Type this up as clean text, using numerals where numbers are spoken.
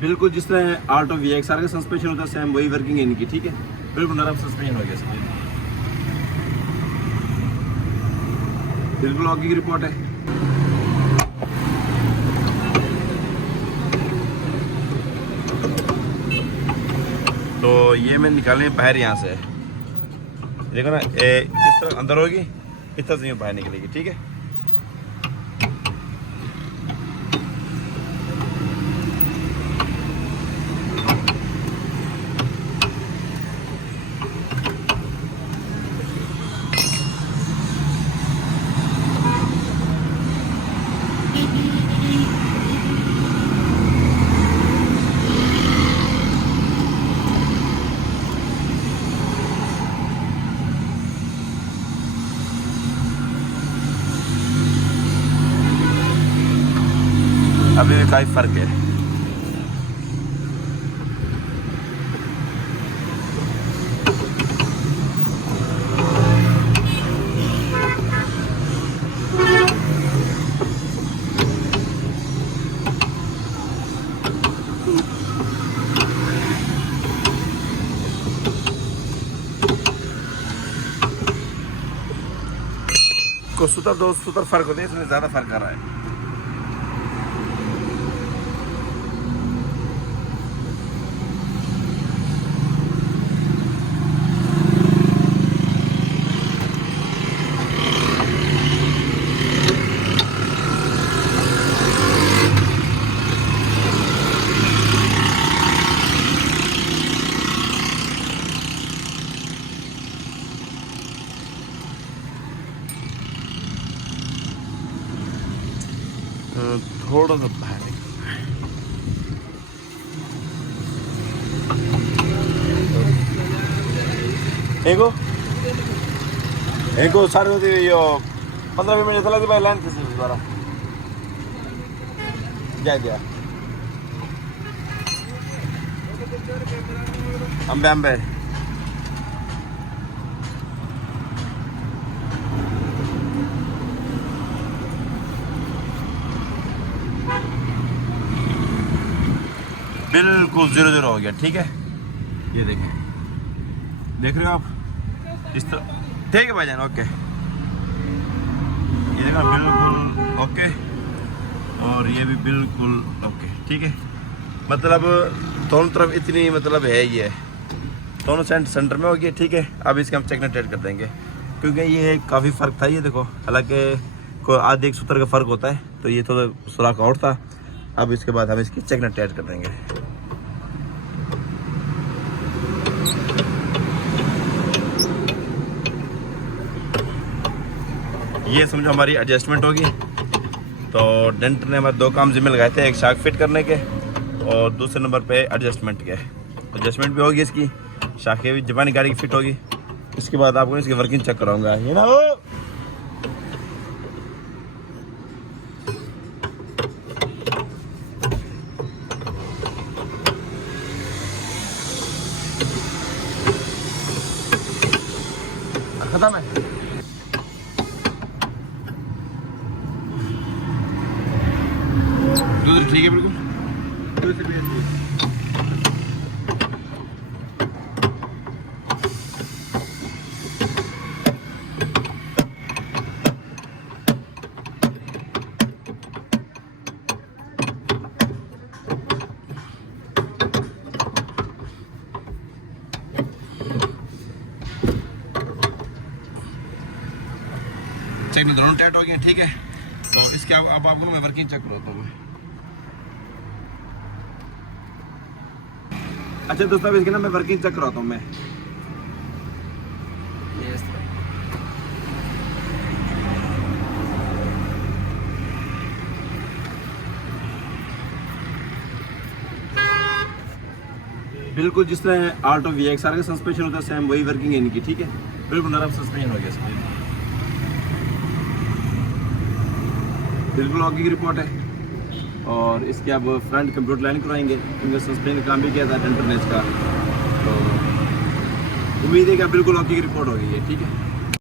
बिल्कुल जिस तरह आल्टो VXR का सस्पेंशन होता है सेम वही वर्किंग है इनकी, ठीक है। बिल्कुल नरम सस्पेंशन हो गया इसमें, बिल्कुल ओके की रिपोर्ट है। तो ये मैं निकालने बाहर यहाँ से देखो ना, इस तरह अंदर होगी, इस तरह से बाहर निकलेगी, ठीक है। अभी भी काफ़ी फर्क है। को सूत्र 2 सूत्र फर्क होते हैं, इसमें ज़्यादा फर्क आ रहा है। थोड़ा सा बाहर एगो सारे यो 15-20 मिनट चला भाई लाइन किसी द्वारा जाए दिया अंबे बिल्कुल 0-0 हो गया, ठीक है। ये देखें, देख रहे हो आप इस तरह, ठीक है भाईजान, ओके। ये देखा बिल्कुल ओके, और ये भी बिल्कुल ओके, ठीक है। मतलब दोनों तरफ इतनी मतलब है, ये दोनों सेंटर में हो गया, ठीक है। अब इसके हम चेक टेट कर देंगे, क्योंकि ये काफ़ी फ़र्क था। ये देखो, हालांकि कोई आधे एक सूत्र का फ़र्क होता है, तो ये थोड़ा सुराख और था। अब इसके बाद हम इसकी चेक टेट कर देंगे। ये समझो हमारी एडजस्टमेंट होगी। तो डेंटर ने हमारे 2 काम जिम्मे लगाए थे, एक शार्क फिट करने के और दूसरे नंबर पे एडजस्टमेंट के। एडजस्टमेंट भी होगी इसकी, शाखें भी जापानी गाड़ी की फिट होगी। इसके बाद आपको इसकी वर्किंग चेक कराऊंगा, ये ना खत्म है। ठीक है, बिल्कुल चेक में दोनों टाइट हो गए, ठीक है। तो इसके अब आपको मैं वर्किंग चेक कराता हूँ। अच्छा दोस्तों, अब इसके ना मैं वर्किंग चेक कराता हूँ मैं। बिल्कुल जिस तरह आल्टो VXR का सस्पेंशन होता है सेम वही वर्किंग है इनकी, ठीक है। बिल्कुल नरम सस्पेंशन हो गया इसमें, बिल्कुल ओके की रिपोर्ट है। और इसके अब फ्रंट कंप्यूटर लाइन कराएंगे, क्योंकि सस्पेंशन काम भी किया था डेंटर ने इसका। तो उम्मीद है कि बिल्कुल ओके की रिपोर्ट होगी ये, ठीक है।